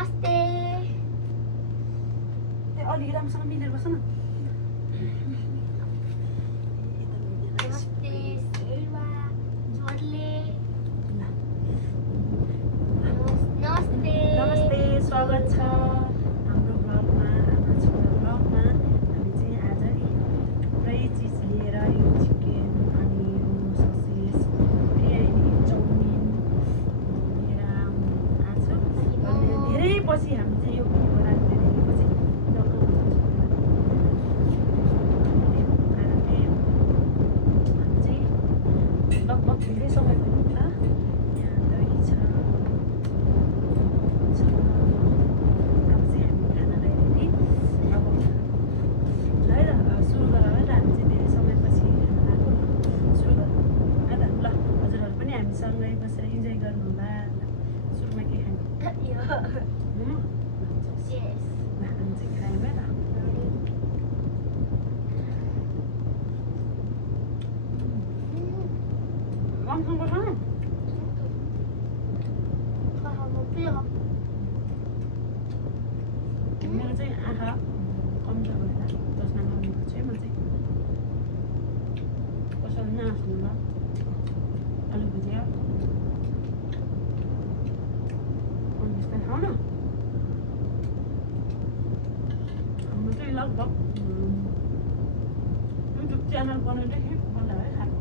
नमस्ते अलि राम्रोसँग मिलेर बस न नमस्ते सेवा जोडले नमस्ते नमस्ते स्वागत छ हाम्रो ब्लगमा हाम्रो छोरा ब्लगमा हामी चाहिँ आज थुप्रै चिज लिएर यो चिकन अनि यो ससेज बिरयानी चाउमिन लिएर आएको छु अनि धेरै पछि हामी चाहिँ यो भिडियो राख्दै पछि लगभग धेरै समय भयो नि त यहाँ दही छ अब चाहिँ हामी खानालाई रेडी अब है त सुरु गरौँ है त हामी चाहिँ धेरै समयपछि खाना खाएको सुरु गरौँ है त ल हजुरहरू पनि हामीसँगै बसेर इन्जोय गर्नु होला सुरुमा के खाने Yes. हामी चाहिँ खायौँ है त राम्रोसँग बस्नु मेरो चाहिँ आँखा कमजोर भएर चस्मा लगाउनु चाहिँ म चाहिँ कसैले नहाँस्नु ल अलि बुझ्यो अनि बिस्तारै खाऊ न हाम्रो चाहिँ लगभग युट्युब च्यानल बनाउँदाखेरि भन्दा है खाएको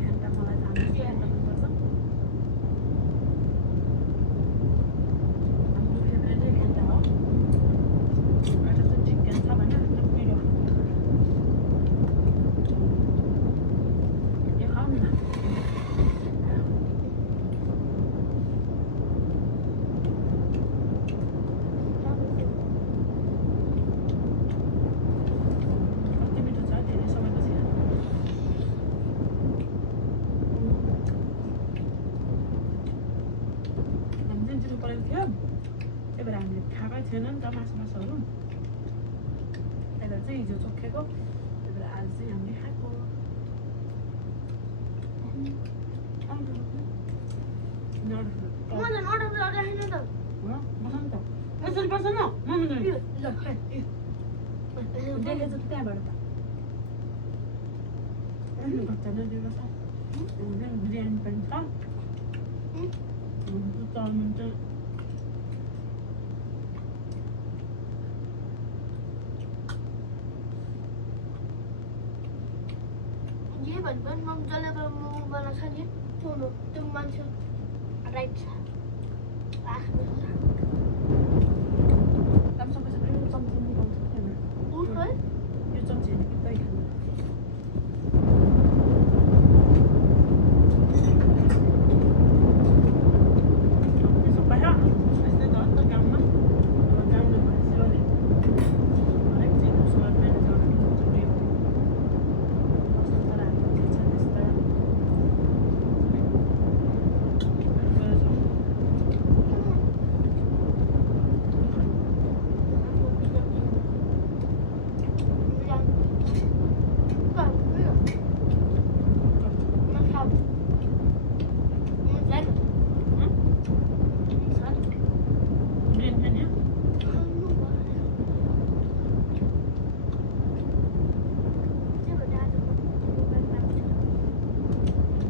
फ्यान्टा मलाई जानु फ्यान्टा मनपर्छ हाम्रो फेभरेट चाहिँ फ्यान्टा हो एउटा चाहिँ चिकन छ भने त्यो पिरो यो खाउँ न कति मिठो छ धेरै समयपछि हामी जुन चाहिँ परेको थियो त्यही भएर हामीले खाएकै थिएन नि त मासुहरू त्यही भएर चाहिँ हिजो चोखेको त्यही भएर आज चाहिँ हामीले खाएको बस नि त यसरी बस न देखेछ त्यहाँबाट त बिरयानी पनि छ चाउमिन चाहिँ ये भन्छ मम जलेको मोमो बनाउँछ नि त्यो मान्छे राइट छ राम्रोसँग पैसा पनि चम्ची निकाल्छ त्यहाँबाट यो चम्ची होइन कि दही खानु त्यसो भएर यस्तै त हो नि त गाउँमा अब गाउँमा भनेपछि भने हरेक चिजको स्वाद म्यानेज गर्न मिल्छ कस्तो तर हाम्रो जे छ त्यस्तो बिरयानी खाने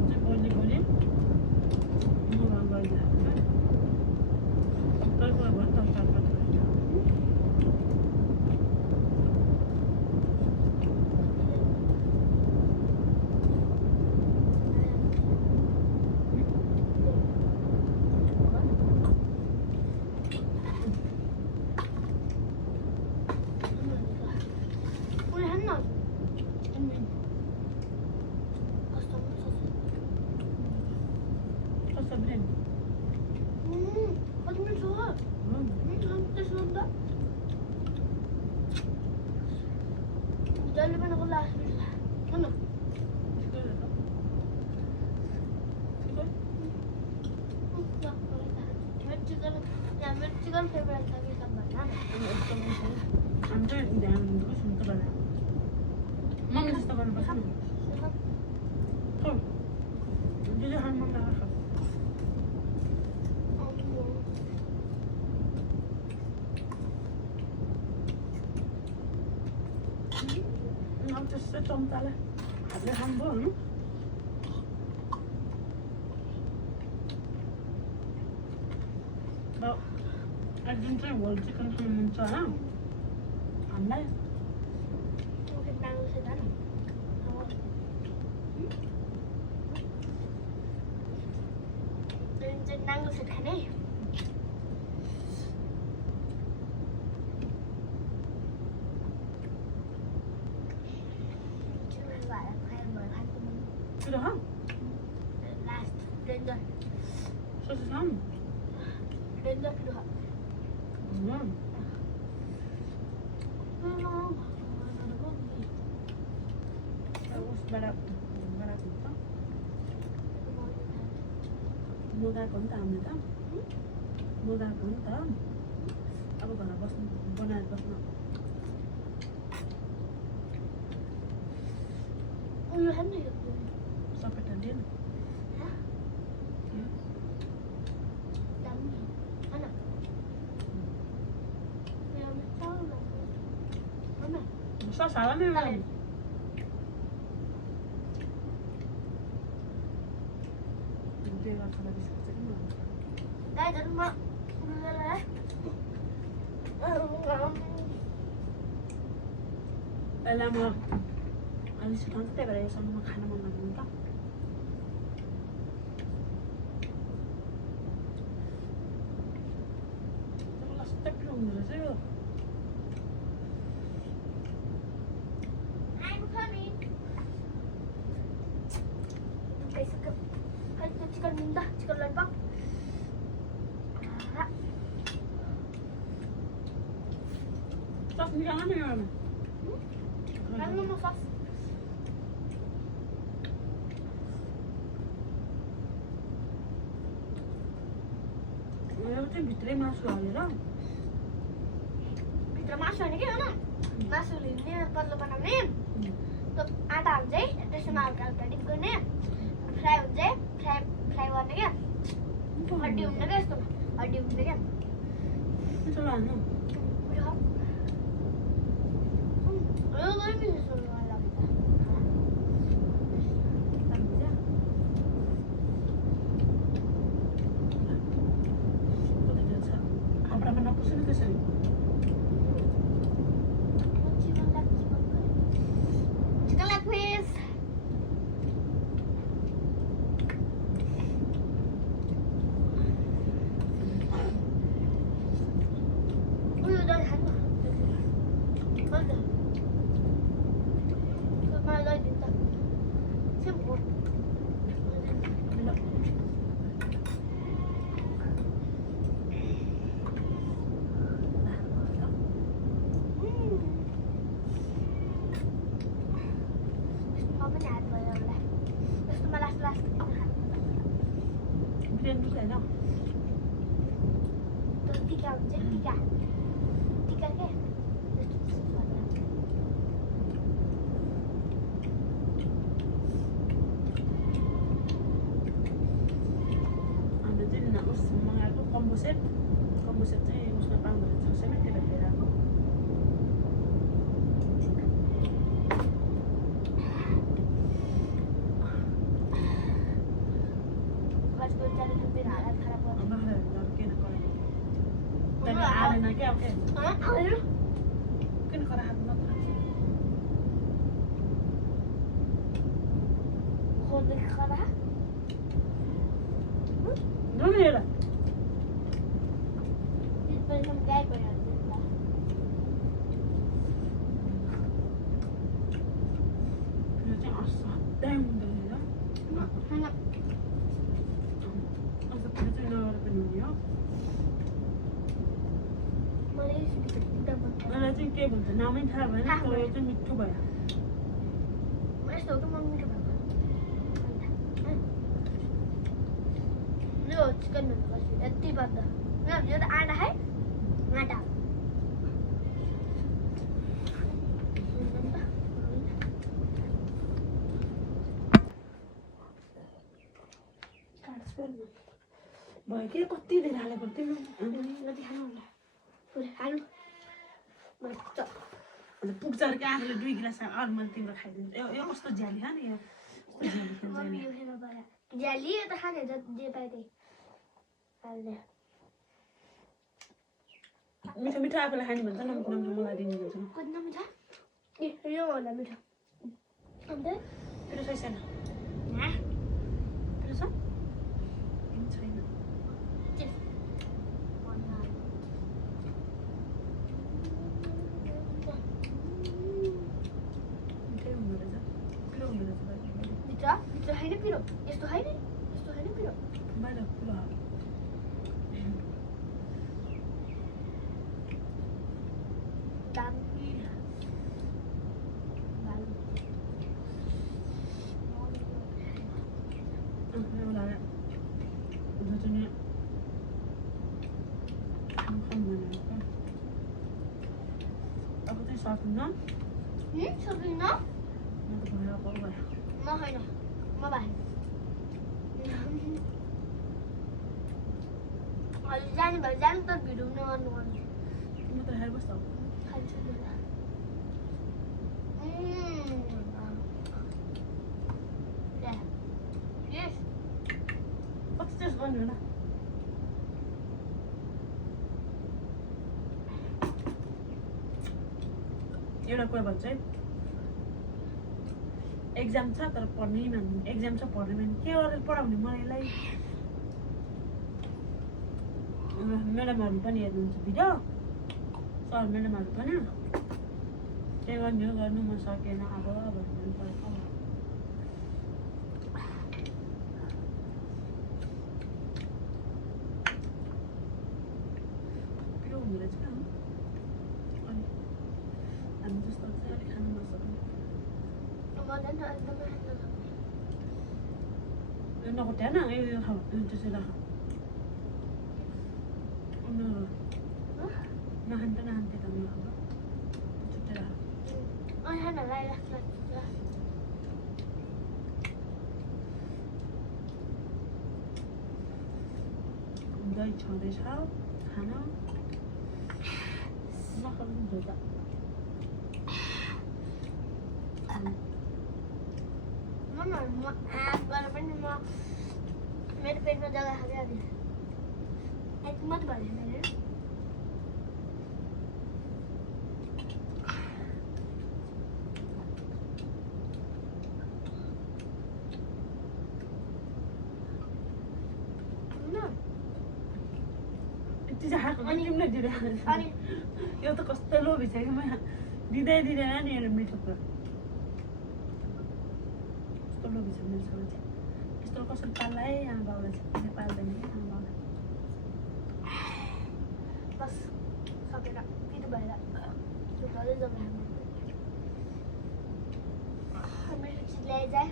चाहिँ बोल्ने बोले मुला गइदिनु सबै कुरा भयो तरकारी कस्तो बिरयानी जसले बनाएको लास्ट चिकन फेभरेट छ कि सबभन्दा हामी चाहिँ ध्यान दिनुपर्छ नि त बेला मम्मी जस्तो गर्नुपर्छ नि जे जे खानु मन लाग्छ त्यो चम्चाले हातले खानुभयो होइन एक दिन चाहिँ होल चिकन खानु मन छ होइन हामीलाई Nangu sa kane. Sudah kan? Last blender. Sudah kan? Blender kedua. Bagus barat itu. Muda kontam ni tam. Muda kontam. Aku kana bosnu बनाएर बस्नु उयो खानु नि सबै ठन्डे न दामी हैन यो मिठाउला मम्मा सस हाल नि Dia akan habis kerja ni. Dah jadi mak. Lama. Ali sudah nanti beraya sama makanan mana tak? Terus step belum berhasil. I'm coming. Guys, chicken minta, chicken lollipop. Sos ni jangan ni mana? Kamu mau sos? Yo tu भित्रै मासु हालेर भित्र मासु हाल्ने के हो न मासु लिने पतलो बनाउने त्यो आटा हुन्छ है त्यसमा हल्का हल्का डिप गर्ने फ्राई हुन्छ है फ्राई गर्ने क्या हड्डी हुँदैन क्या यस्तो हड्डी हुँदैन क्या त्यसो हाल्नु Chicken leg piece. Udah hantu. Mana? Mana lagi tak? Siapa? Bikin juga no. Tiga ke? Anda tu nak us mengaku komposit saya us nak panggil saya mesti berbeda. Jadi lebih ralat kharaab ho Anda ada lagi nak kau. Tadi ada nak क्या okay? हाँ आलू Kan kau rahat nak. खोल के खा Dua ni इस पर हम क्या करें Macam asal dang dah ya. hangat Asal macam nak penuh ya. mana sih kita makan Mana tu ke pun nama ini apa? Kalau itu mitu bayar. mana sih tu mami kita makan लो chicken भनेपछि यति बन्द यो त आटा है आटा Baik, kita koti dah dah lepas tu. nanti halu lah halu macam अन्त पुग्छ अरे कि आफूले 2 गिलास अरू मैले तिम्रो खाइदिन्छु यो कस्तो ज्याली खाने यो कस्तो ज्याली खान्छ मम्मी यो हेर्नु पर्यो ज्याली त खाने जे पाए त्यही हाल्ने मिठो मिठो आफूले खाने भन्छ नमिठो नमिठो मलाई दिनु भन्छ कति नमिठो ए यो होला मिठो अन्त पिरो छ छैन पिरो छ छैन मिठै हुँदो रहेछ पिरो हुँदो रहेछ मिठो मिठो होइन पिरो यस्तो होइन पिरो बाहिर पिरो सक्दिनँ सक्दिनँ म त भएर कल गरेँ म होइन म बाहिर अहिले जाने भयो जानु त भिडियो नगर्नु गर्नु म त हेर बस्छ खान्छु कति टेस्ट गर्नु होला एउटा कुरा भन्छ है एक्जाम छ तर पढ्नै मान्नु एक्जाम छ पढ्नै मान्नु के गरेर पढाउने मलाई म्याडमहरू पनि हेर्नुहुन्छ भिडियो सर म्याडमहरू पनि के गर्ने हो गर्नु म सकेन अब भन्नु पर्छ पिरो हुँदो रहेछ अनि हामी जस्तो चाहिँ अलिक खानु नसक्ने नखुट्याएन यो खाऊ त्यसै राख नखान्थे त म छुट्टै राख दही छँदैछ खाना नखानु हुन्छ त मेरो पेटमा जग्गा खाँदै यति मात्र भयो मेरो यो त कस्तो लोभी छ कि म दिँदैन नि यसले मिठो कुरा कस्तो लोभी छ मेरो छोरा चाहिँ यस्तो कसरी पाल्ला है आमा बाउलाई चाहिँ पाल्दैन है आमा बाउलाई बस सकेर पिरो भएर झुटाउँदै जाउँ मेरो चिज ल्याइजाए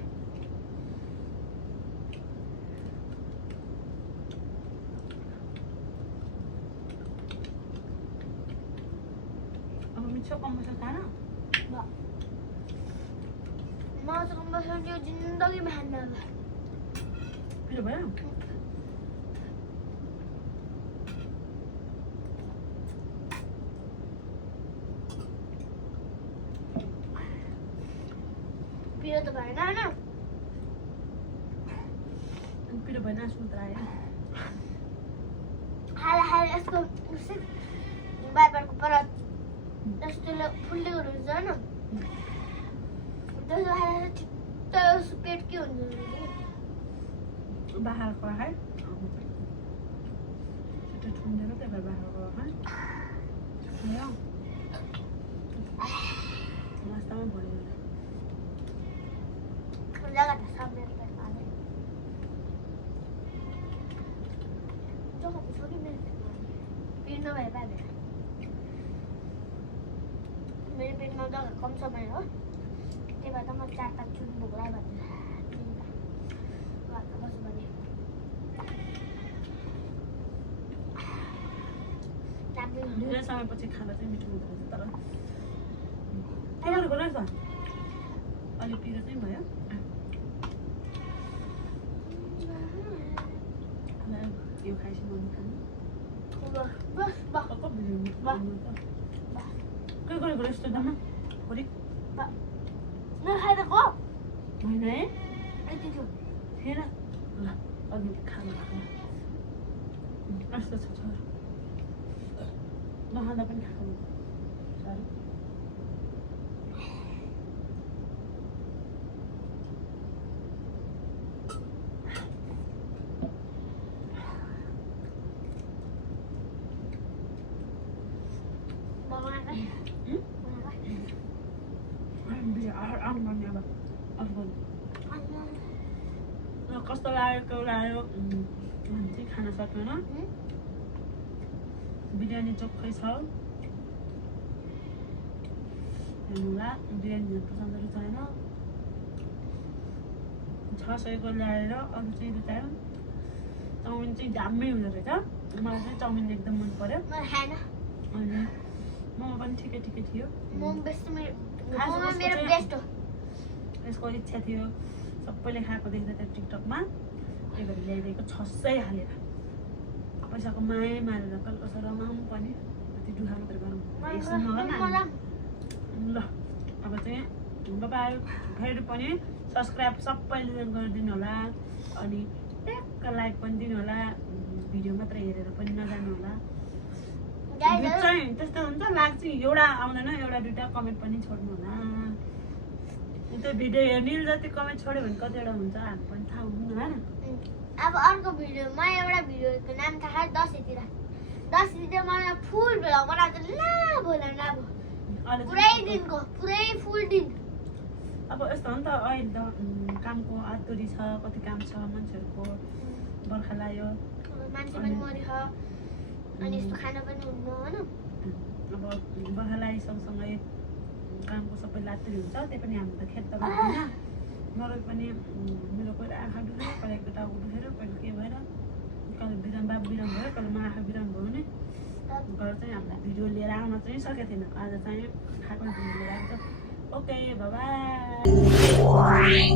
मिठो कम्बो खान मसँग बस्नु त्यो जिन्दगीमा खान्न होला पिरो भयो पिरो त भएन होइन पिरो भएन आँसु मात्र आयो खाएर यस्तो बारबारको परत यस्तो फुल्दै हुनुहुन्छ होइन त्यसो खाएर छिट्टो पेट के हुन्छ बाख्राको खाए छिटो ठुन्दैन त्यही भएर बाख्राको खाए नास्तामा भयो जग्गा त छ मेरो पेटमा जग्गा त छ कि मेरो पेटमा पिर नभए पाए मेरो पेटमा जग्गा कम छ मेरो हो त्यही भएर त म 4-5 चुन भोक लाग्यो भने घरमा बस्छु भने धेरै समयपछि खाँदा चाहिँ मिठो हुँदो रहेछ तर के गरेको रहेछ अलिक पिरो चाहिँ भयो यो खाएपछि मम्मी खानु बस बस के गरेको रहेछ यस्तो दामा खोरी नखाइदिएको होइन है यति थियो थिएन ल अघि खानु यस्तो छ छोरा नखाँदा पनि खानु सरी कस्तो लाग्यो चाहिँ खान सक्दैन बिरयानी चोखै छ हेर्नुला बिरयानी पसन्द रुचाएन 600को ल्याएर अरू चाहिँ रुचायो चाउमिन चाहिँ दामी हुँदो रहेछ मलाई चाहिँ चाउमिन एकदम मन पर्यो अनि मोमो पनि ठिकै ठिकै थियो यसको इच्छा थियो सबैले खाएको देख्दा त्यो टिकटकमा त्यही भएर ल्याइदिएको 600 हालेर पैसाको माया मारेर कल कसो रमाउँ पनि त्यो दुखा मात्र गरौँ ल अब चाहिँ बाबाई फेरि पनि सब्सक्राइब सबैले गरिदिनु होला अनि ट्याक्क लाइक पनि दिनु होला भिडियो मात्र हेरेर पनि नजानु होला चाहिँ त्यस्तो हुन्छ लाग्छ एउटा आउँदैन एउटा दुइटा कमेन्ट पनि छोड्नु होला त्यो भिडियो हेर्ने जति कमेन्ट छोड्यो भने कतिवटा हुन्छ हामी पनि थाहा हुँदैन होइन अब अर्को भिडियोमा एउटा भिडियोको नाम थाहा 10तिर मलाई फुल भ्लग बनाउँछ लाभो पुरै दिनको पुरै फुल दिन अब यस्तो हो नि त अहिले त कामको आतुरी छ कति काम छ मान्छेहरूको बर्खा लाग्यो मान्छे पनि मरिख अनि यस्तो खाना पनि हुन्न होइन अब बर्खा लागि सँगसँगै कामको सबै लातुरी हुन्छ त्यही पनि हामी त खेत त गर्दैन मरै पनि मेरो कोही आँखा दुखेर कहिले एकटा टाउको दुखेर कहिले के भएर कहिले बाबु बिराम भयो कहिले म आँखा बिराम भयो भने घर चाहिँ हामीलाई भिडियो लिएर आउन चाहिँ सकेको थिएन आज चाहिँ खाएको भिडियो लिएर आएको छ ओके बाइ